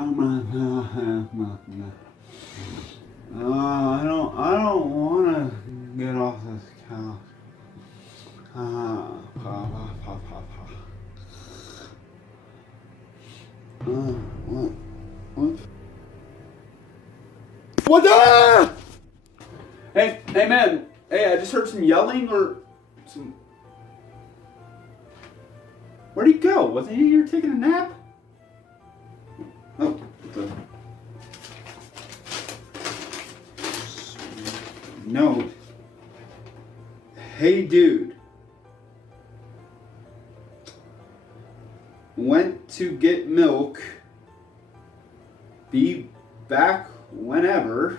I don't want to get off this couch. What? What? What the? Hey, man. Hey, I just heard some yelling or some. Where'd he go? Wasn't he here taking a nap? Oh, what the. Note. Hey, dude. Went to get milk. Be back whenever.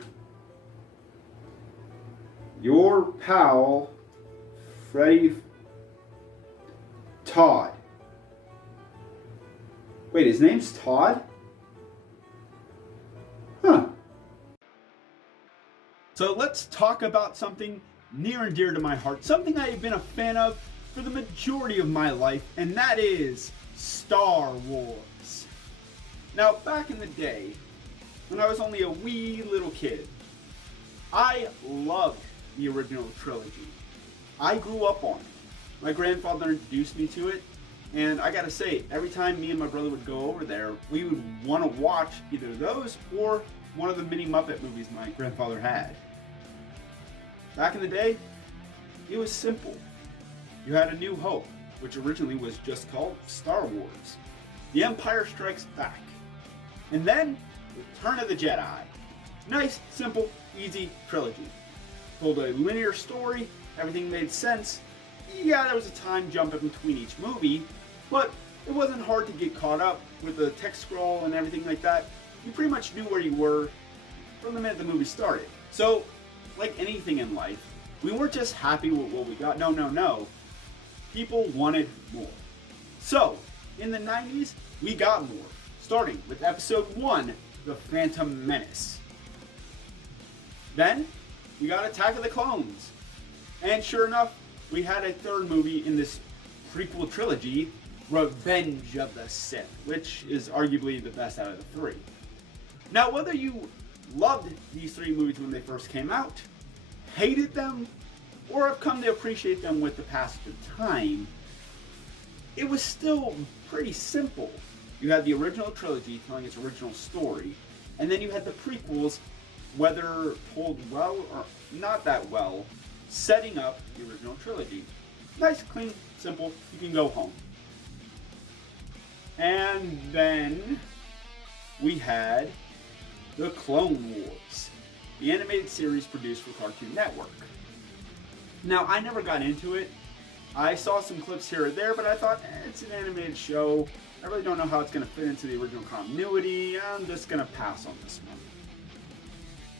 Your pal, Freddie Todd. Wait, his name's Todd? Huh. So let's talk about something near and dear to my heart, something I have been a fan of for the majority of my life, and that is Star Wars. Now, back in the day, when I was only a wee little kid, I loved the original trilogy. I grew up on it. My grandfather introduced me to it, and I gotta say, every time me and my brother would go over there, we would want to watch either those or one of the mini Muppet movies my grandfather had. Back in the day, it was simple. You had A New Hope, which originally was just called Star Wars. The Empire Strikes Back. And then, Return of the Jedi. Nice, simple, easy trilogy. Told a linear story, everything made sense. Yeah, there was a time jump in between each movie, but it wasn't hard to get caught up with the text scroll and everything like that. You pretty much knew where you were from the minute the movie started. So, like anything in life, we weren't just happy with what we got. No. People wanted more. So, in the 90s, we got more. Starting with episode 1, The Phantom Menace. Then, we got Attack of the Clones. And sure enough, we had a third movie in this prequel trilogy, Revenge of the Sith, which is arguably the best out of the three. Now, whether you loved these three movies when they first came out, hated them, or have come to appreciate them with the passage of time, it was still pretty simple. You had the original trilogy telling its original story, and then you had the prequels, whether told well or not that well, setting up the original trilogy. Nice, clean, simple, you can go home. And then we had The Clone Wars, the animated series produced for Cartoon Network. Now, I never got into it. I saw some clips here or there, but I thought, it's an animated show. I really don't know how it's going to fit into the original continuity. I'm just going to pass on this one.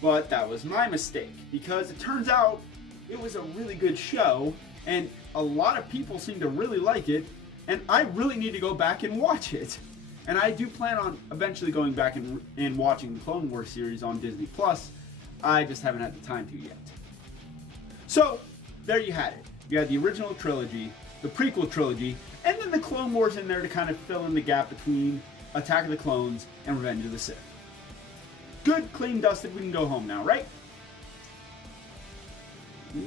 But that was my mistake, because it turns out it was a really good show, and a lot of people seem to really like it, and I really need to go back and watch it. And I do plan on eventually going back and watching the Clone Wars series on Disney+. I just haven't had the time to yet. So, there you had it. You had the original trilogy, the prequel trilogy, and then the Clone Wars in there to kind of fill in the gap between Attack of the Clones and Revenge of the Sith. Good, clean, dusted, we can go home now, right?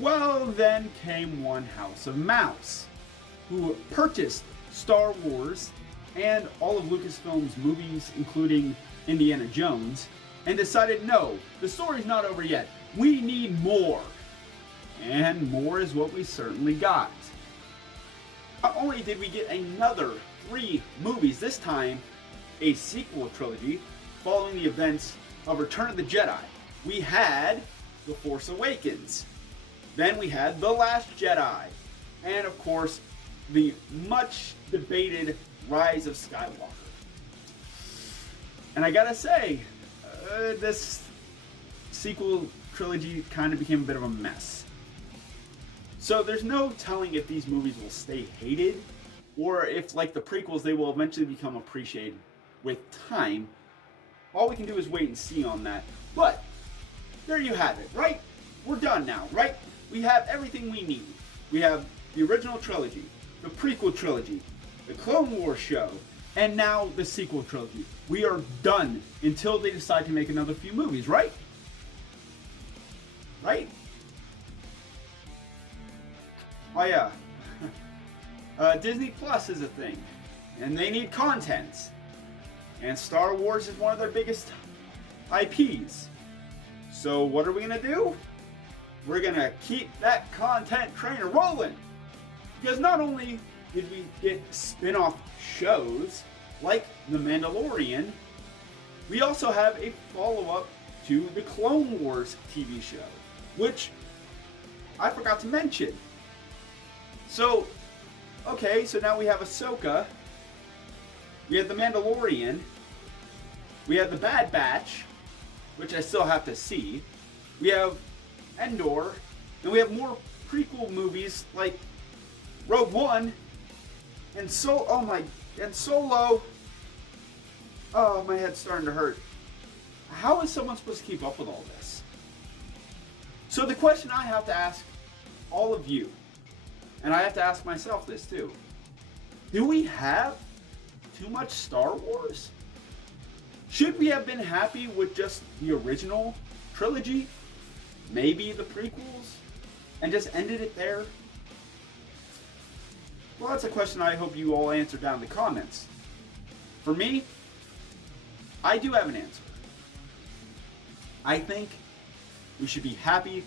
Well, then came one House of Mouse, who purchased Star Wars and all of Lucasfilm's movies, including Indiana Jones, and decided, no, the story's not over yet. We need more. And more is what we certainly got. Not only did we get another 3 movies, this time a sequel trilogy following the events of Return of the Jedi. We had The Force Awakens. Then we had The Last Jedi. And of course, the much debated Rise of Skywalker. And I gotta say, this sequel trilogy kind of became a bit of a mess. So there's no telling if these movies will stay hated, or if, like the prequels, they will eventually become appreciated with time. All we can do is wait and see on that. But, there you have it, right? We're done now, right? We have everything we need. We have the original trilogy, the prequel trilogy, the Clone Wars show, and now the sequel trilogy. We are done until they decide to make another few movies, right? Right? Oh yeah. Disney Plus is a thing, and they need content. And Star Wars is one of their biggest IPs. So what are we gonna do? We're gonna keep that content train rolling. Because not only did we get spin-off shows like The Mandalorian, we also have a follow-up to the Clone Wars TV show, which I forgot to mention. So, okay, so now we have Ahsoka, we have The Mandalorian, we have The Bad Batch, which I still have to see, we have Endor, and we have more prequel movies like Rogue One, and Solo. Oh, my head's starting to hurt. How is someone supposed to keep up with all this? So the question I have to ask all of you, and I have to ask myself this too, do we have too much Star Wars? Should we have been happy with just the original trilogy, maybe the prequels, and just ended it there? Well, that's a question I hope you all answer down in the comments. For me, I do have an answer. I think we should be happy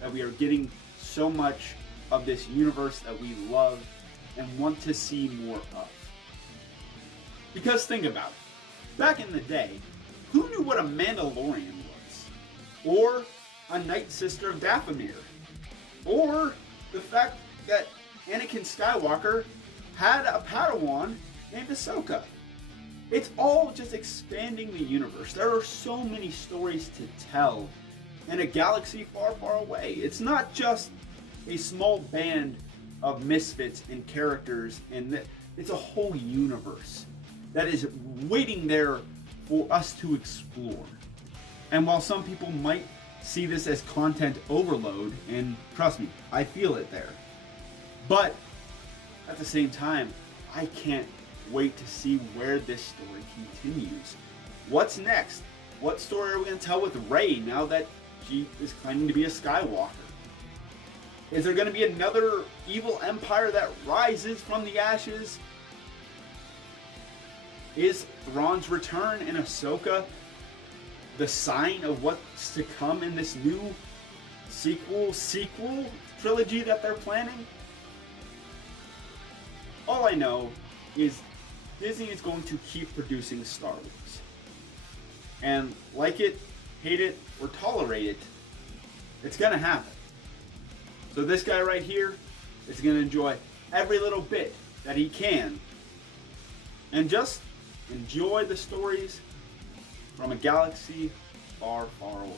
that we are getting so much of this universe that we love and want to see more of. Because think about it. Back in the day, who knew what a Mandalorian was? Or a Night Sister of Dathomir? Or the fact that Anakin Skywalker had a Padawan named Ahsoka. It's all just expanding the universe. There are so many stories to tell in a galaxy far, far away. It's not just a small band of misfits and characters, and it's a whole universe that is waiting there for us to explore. And while some people might see this as content overload, and trust me, I feel it there, but at the same time, I can't wait to see where this story continues. What's next? What story are we going to tell with Rey now that she is claiming to be a Skywalker? Is there going to be another evil empire that rises from the ashes? Is Thrawn's return in Ahsoka the sign of what's to come in this new sequel trilogy that they're planning? All I know is Disney is going to keep producing Star Wars. And like it, hate it, or tolerate it, it's gonna happen. So this guy right here is gonna enjoy every little bit that he can and just enjoy the stories from a galaxy far, far away.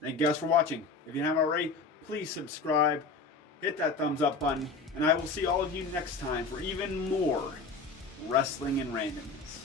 Thank you guys for watching. If you haven't already, please subscribe, hit that thumbs up button, and I will see all of you next time for even more wrestling and randomness.